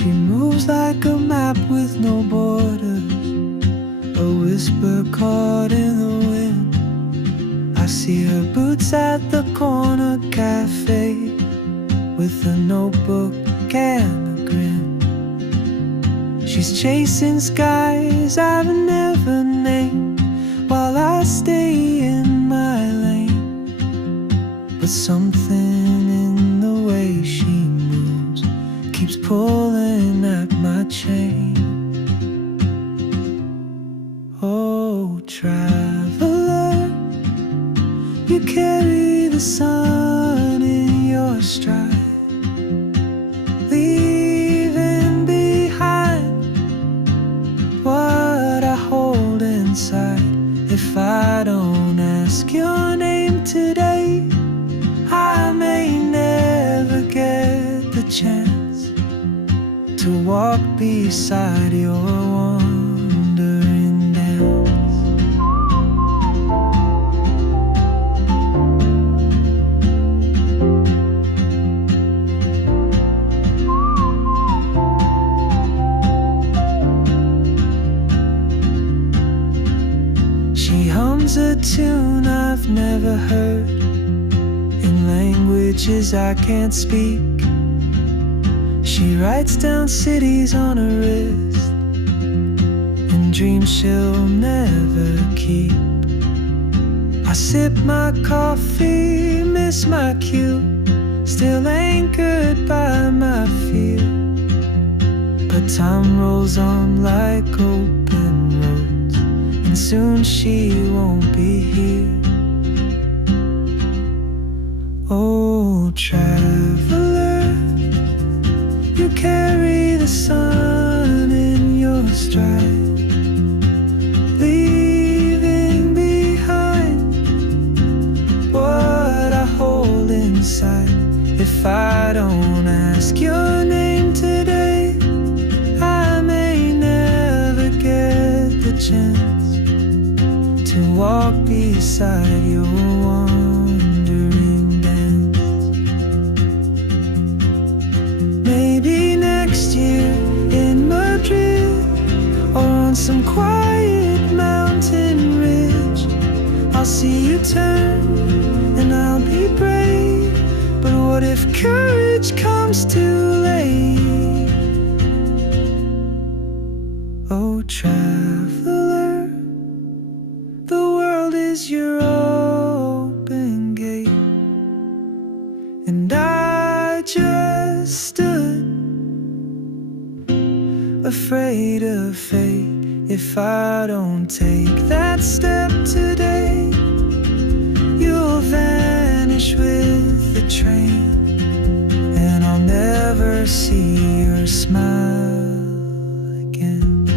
She moves like a map with no borders, a whisper caught in the wind. I see her boots at the corner cafe, with a notebook and a grin. She's chasing skies I've never named, while I stay in my lane. But something in the way she moves keeps pulling at my chain. Oh, traveler, you carry the sun in your stride, leaving behind what I hold inside. If I don't ask your name today, I may never get the chance to walk beside your wandering dance. She hums a tune I've never heard, in languages I can't speak. She writes down cities on her wrist, and dreams she'll never keep. I sip my coffee, miss my cue, still anchored by my fear. But time rolls on like open roads, and soon she won't be here. Oh, traveler, you carry the sun in your stride, leaving behind what I hold inside. If I don't ask your name today, I may never get the chance to walk beside your wandering dance. Maybe next year in Madrid, or on some quiet mountain ridge, I'll see you turn and I'll be brave. But what if courage comes too late? Oh, traveler, the world is your open gate, and I just stood afraid of fate. If I don't take that step today, you'll vanish with the train, and I'll never see your smile again.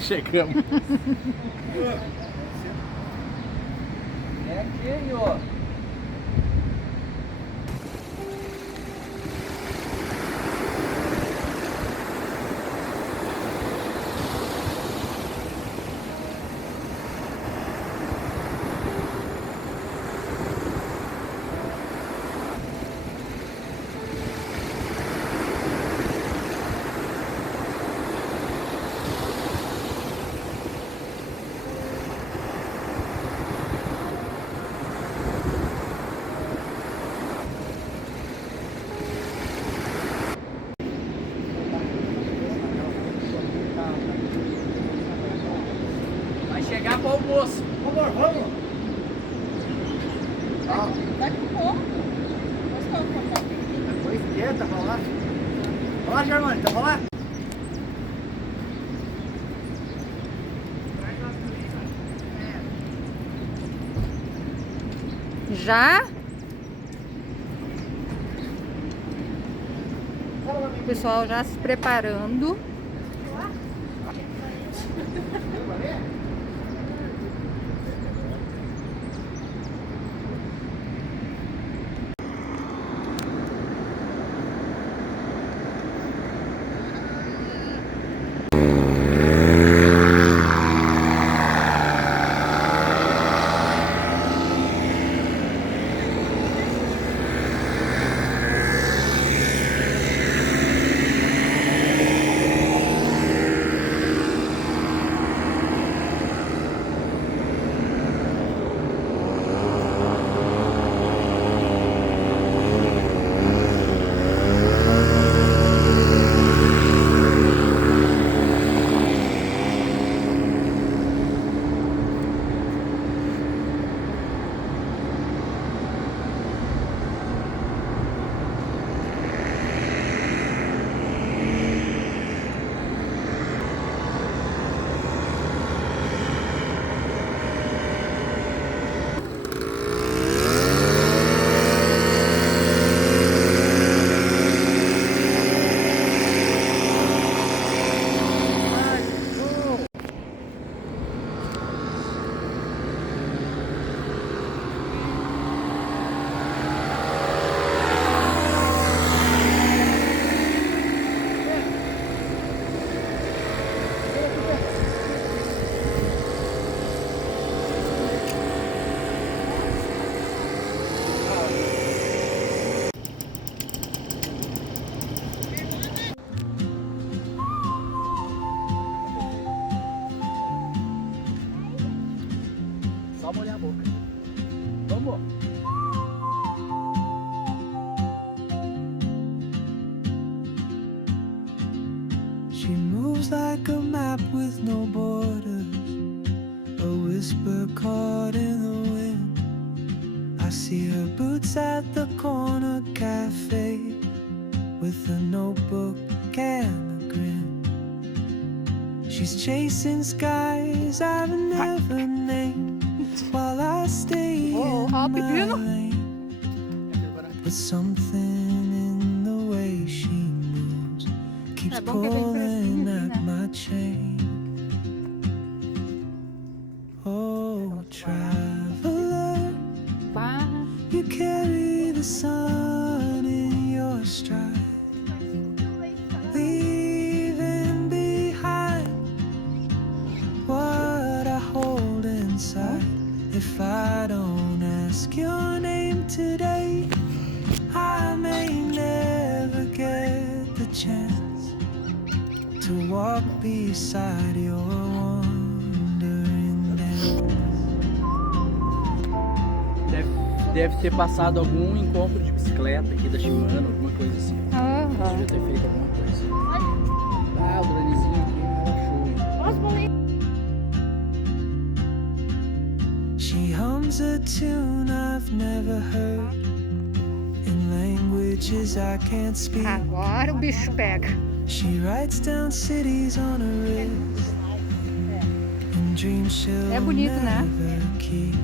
Chegamos. É aqui, ó. Chegar para o almoço. Amor, vamos? Vai pro morro. Depois esquenta, vamos lá. Vamos lá, Germano, então vamos lá? Já? O pessoal já se preparando. Só molhar a boca. Vamos. She moves like a map with no borders, a whisper caught in the wind. I see her boots at the corner cafe, with a notebook and a grin. She's chasing skies I've never named, while I stay in my lane. But something in the way she moves keeps pulling at my chain. Oh, traveler, you carry the sun in your stride, leaving behind what I hold inside. If I don't ask your name today, I may never get the chance to walk beside your wandering dance. Deve ter passado algum encontro de bicicleta aqui da Shimano, alguma coisa assim. Devia ter feito alguma coisa. Ah, o dronezinho aqui, show. She hums a tune I've never heard in languages I can't speak. Agora o bicho pega. She writes down cities on her wrist and dreams she'll bonito, né? never keep.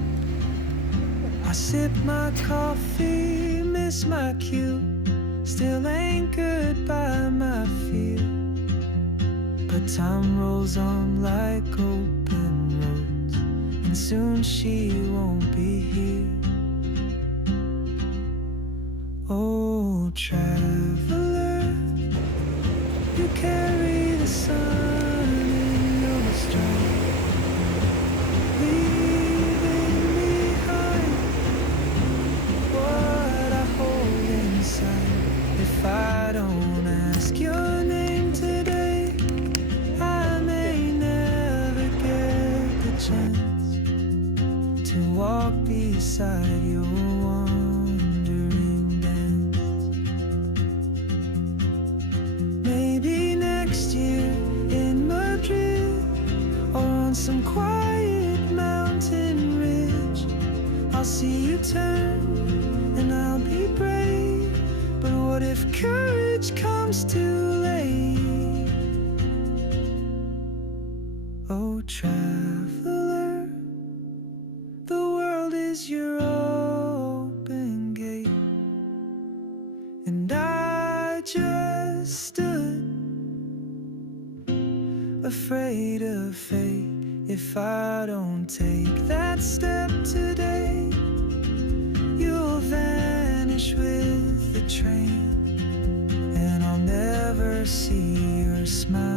I sip my coffee, miss my cue, still anchored by my fear. But Time rolls on like open roads, and soon she won't be here. Oh, traveler, you carry the sun in your stride, leaving behind what I hold inside. If I don't ask your name today, I may never get the chance to walk beside your wandering dance. Maybe next year in Madrid, or on some quiet mountain ridge, I'll see you turn and I'll be brave. But what if courage comes too late? Oh, traveler, the world is your open gate, and I just stood afraid of fate. If I don't take that step today, you'll vanish with the train, and I'll never see your smile